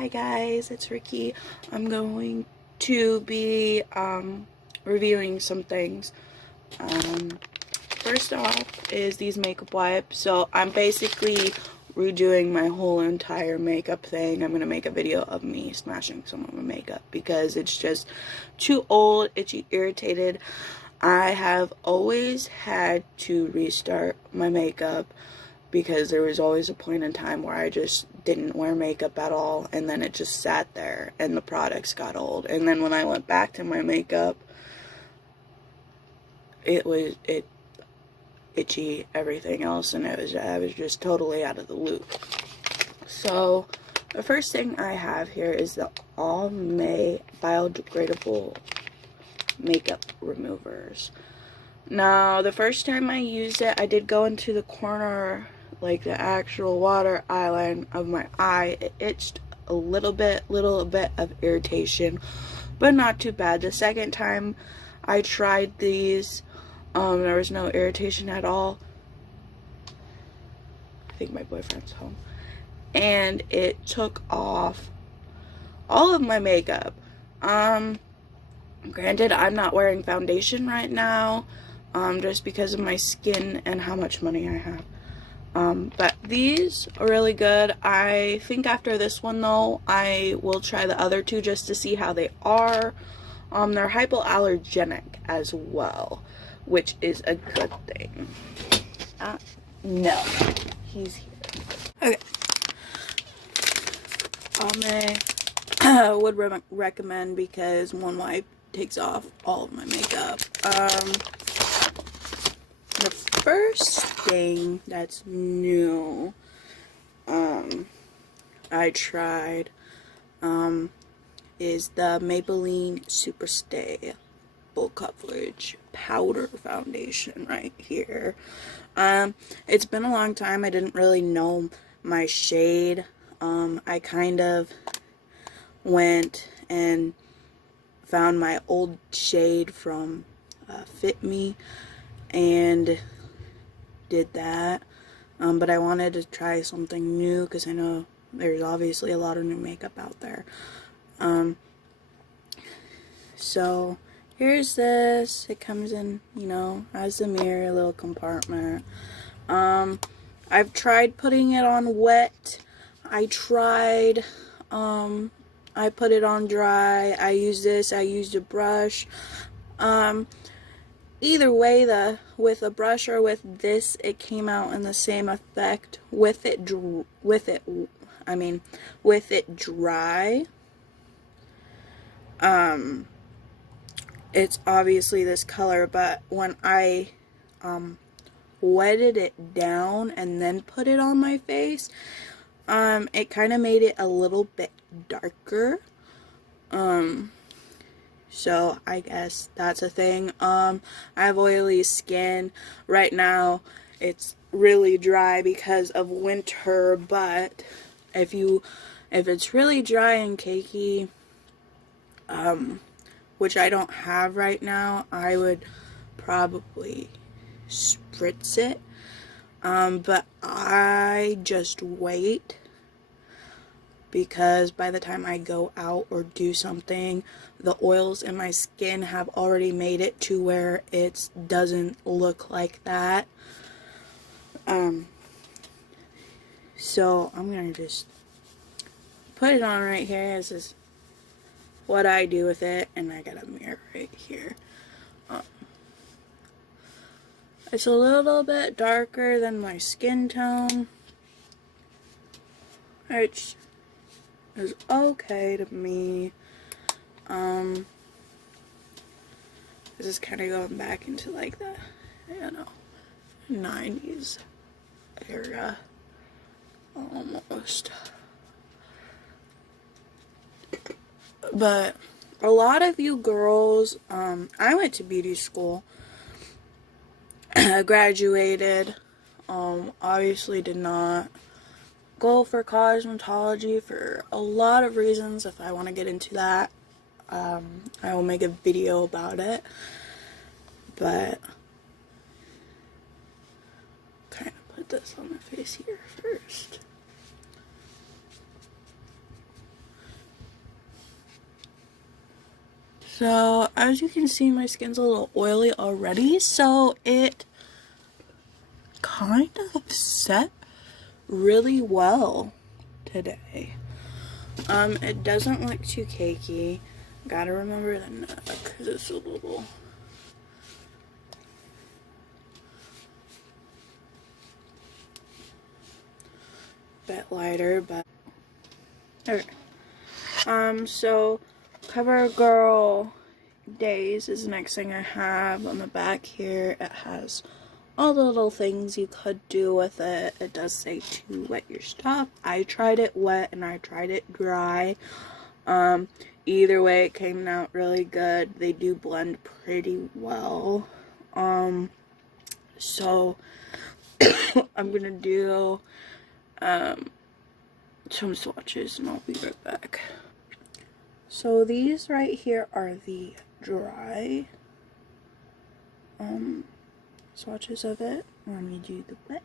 Hi guys, it's Ricky. I'm going to be reviewing some things. First off is these makeup wipes. So I'm basically redoing my whole entire makeup thing. I'm going to make a video of me smashing some of my makeup because it's just too old, itchy, irritated. I have always had to restart my makeup because there was always a point in time where I just didn't wear makeup at all, and then it just sat there and the products got old. And then when I went back to my makeup, it itchy, everything else, and I was just totally out of the loop. So the first thing I have here is the All May biodegradable makeup removers. Now, the first time I used it, I did go into the corner, like the actual water eyeline of my eye. It itched a little bit of irritation, but not too bad. The second time I tried these, there was no irritation at all. I think my boyfriend's home. And it took off all of my makeup. Granted, I'm not wearing foundation right now, just because of my skin and how much money I have. But these are really good. I think after this one though, I will try the other two just to see how they are. They're hypoallergenic as well, which is a good thing. No, he's here. Okay. I would recommend because one wipe takes off all of my makeup. The first thing that's new I tried is the Maybelline Superstay Full Coverage Powder Foundation right here. It's been a long time. I didn't really know my shade. I kind of went and found my old shade from Fit Me and did that, but I wanted to try something new because I know there's obviously a lot of new makeup out there. So here's this. It comes in, you know, as a mirror, little compartment. I've tried putting it on wet. I tried, I put it on dry. I used this. I used a brush. Either way, with a brush or with this, it came out in the same effect. With it dry, it's obviously this color, but when I wetted it down and then put it on my face, it kind of made it a little bit darker. So I guess that's a thing. I have oily skin right now. It's really dry because of winter, but if it's really dry and cakey, which I don't have right now, I would probably spritz it. But I just wait, because by the time I go out or do something, the oils in my skin have already made it to where it doesn't look like that. So I'm gonna just put it on right here. This is what I do with it, and I got a mirror right here. It's a little bit darker than my skin tone, which is okay to me. This is kind of going back into like the, you know, 90s era, almost. But a lot of you girls, I went to beauty school. I graduated, obviously did not go for cosmetology for a lot of reasons. If I want to get into that, I will make a video about it, but kind of put this on my face here first. So as you can see, my skin's a little oily already, so it kind of set really well today. It doesn't look too cakey. Gotta remember the neck because it's a little bit lighter, but okay. So CoverGirl Days is the next thing I have. On the back here, it has all the little things you could do with it. It does say to wet your stuff. I tried it wet and I tried it dry. Either way, it came out really good. They do blend pretty well. So I'm gonna do some swatches and I'll be right back. So these right here are the dry swatches of it. Let me do the wet.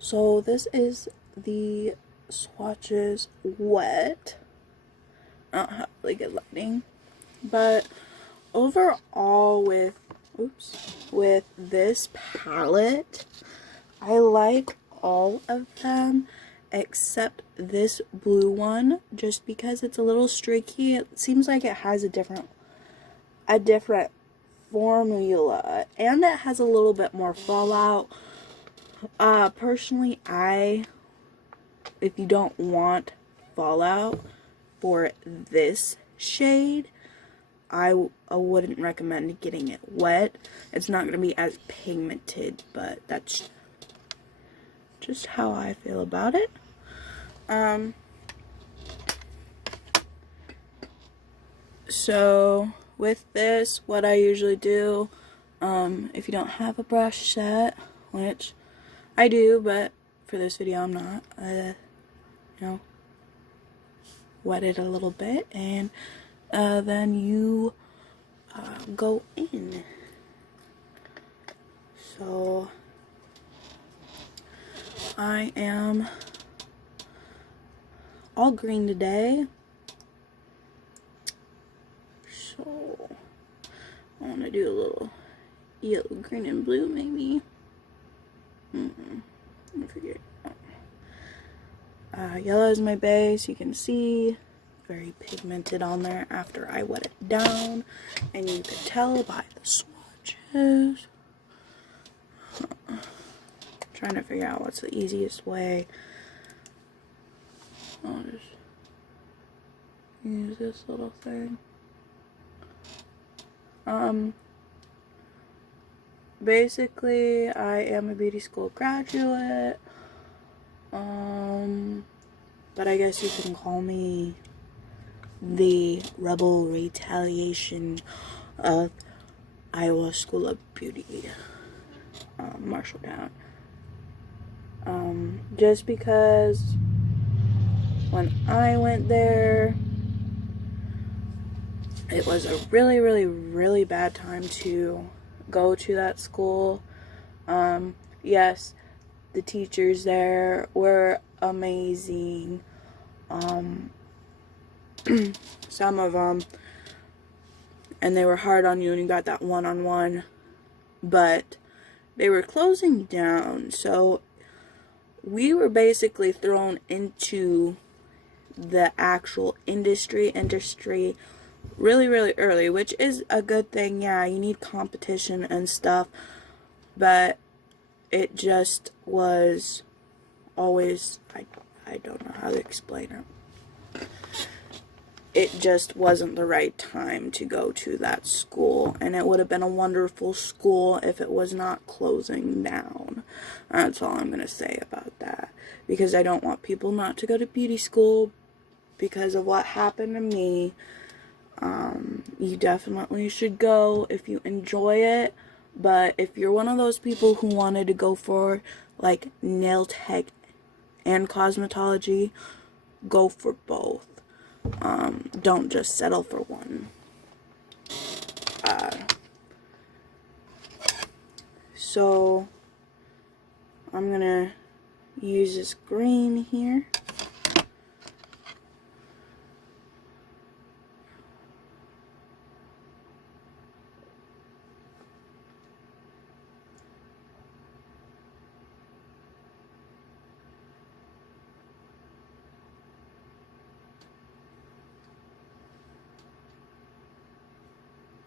So this is the swatches wet. I don't have really good lighting, but overall with this palette, I like all of them except this blue one, just because it's a little streaky. It seems like it has a different formula, and it has a little bit more fallout. Personally, if you don't want fallout for this shade, I wouldn't recommend getting it wet. It's not going to be as pigmented, but that's just how I feel about it. So with this, what I usually do, if you don't have a brush set, which I do, but for this video I'm not, wet it a little bit, and then you go in. So I am all green today, so I want to do a little yellow, green, and blue maybe. I forget. Yellow is my base. You can see very pigmented on there after I wet it down, and you could tell by the swatches. Trying to figure out what's the easiest way. I'll just use this little thing. Basically, I am a beauty school graduate. But I guess you can call me the rebel retaliation of Iowa School of Beauty, Marshalltown. Just because when I went there, it was a really, really, really bad time to go to that school. Yes, the teachers there were amazing. Some of them, and they were hard on you and you got that one-on-one, but they were closing down, so we were basically thrown into the actual industry really, really early, which is a good thing. Yeah, you need competition and stuff, but it just was always, I don't know how to explain it. It just wasn't the right time to go to that school, and it would have been a wonderful school if it was not closing down. That's all I'm going to say about that, because I don't want people not to go to beauty school because of what happened to me. You definitely should go if you enjoy it, but if you're one of those people who wanted to go for like nail tech and cosmetology, go for both. Don't just settle for one. So I'm gonna use this green here.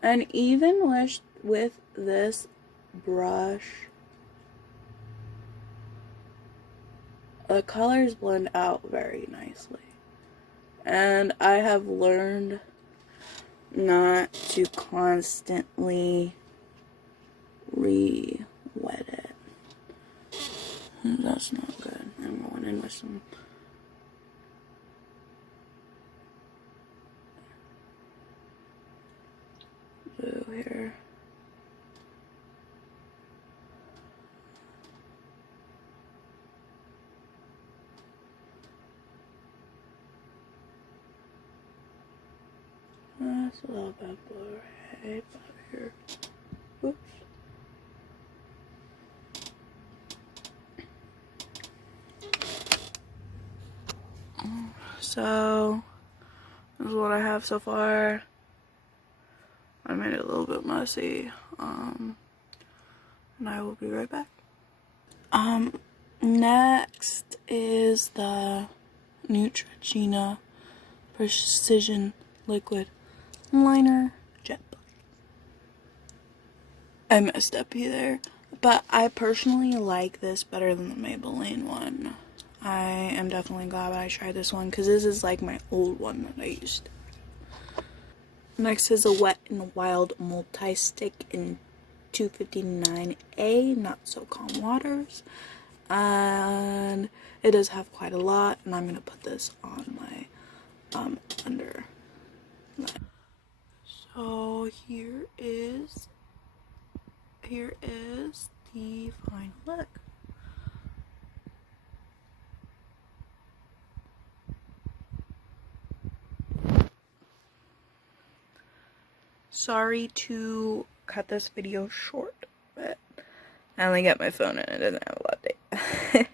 And even with this brush, the colors blend out very nicely. And I have learned not to constantly re-wet it. That's not good. I'm going in with some blue here. That's a little bit blue right about here. Oops. So, this is what I have so far. I made it a little bit messy. And I will be right back. Next is the Neutrogena Precision Liquid Liner Jet Black. I messed up here, but I personally like this better than the Maybelline one. I am definitely glad I tried this one because this is like my old one that I used. Next is a Wet n Wild Multi-Stick in 259A, Not So Calm Waters. And it does have quite a lot, and I'm going to put this on my under. So here is the final look. Sorry to cut this video short, but I only got my phone and it doesn't have a lot of data.